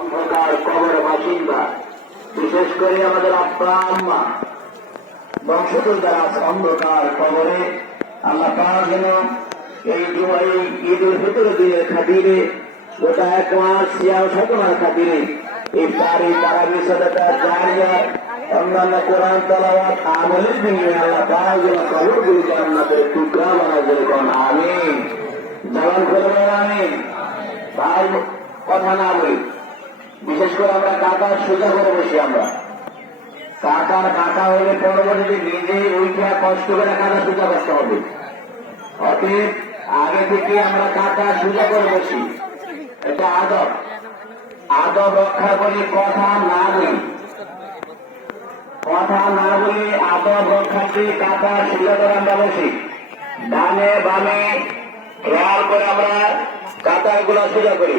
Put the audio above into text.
অন্ধকার কবর বাসিন্দা বিশেষ করে আমাদের আব্বা আম্মা। বংশধর যারা অন্ধকার কবরে, আল্লাহ পাওয়া যেন এই জুয়াই ঈদের ভিতরে দিনের খাতিরে, গোটা এক মাস সিয়াও সাধনার খাতিরে, এই তার এই তারা বিষয়টা জানিয়া অন্যান্য কোরআন তালাওয়াত, আমলের দিনে আল্লাহ পাওয়া যেন কবরগুলি জান্নাতের টুকরা বানা যেরকম আমিন। জবান করে বলেন, আমিন। তার কথা না বলি। বিশেষ করে আমরা কাকার সোজা করে বসি আমরা। কাকার কাকা হলে পরবর্তীতে নিজে ওইটা কষ্ট করে কাকা সোজা করতে হবে। অতএব আগে থেকে আমরা কাকা সোজা করে বসি এটা আদব। আদব রক্ষা করে কথা না বলি। কথা না বলে আদব রক্ষার্থে কাকা সোজা করে আমরা বসি ডানে বামে খেয়াল করে আমরা কাতারগুলা সোজা করি।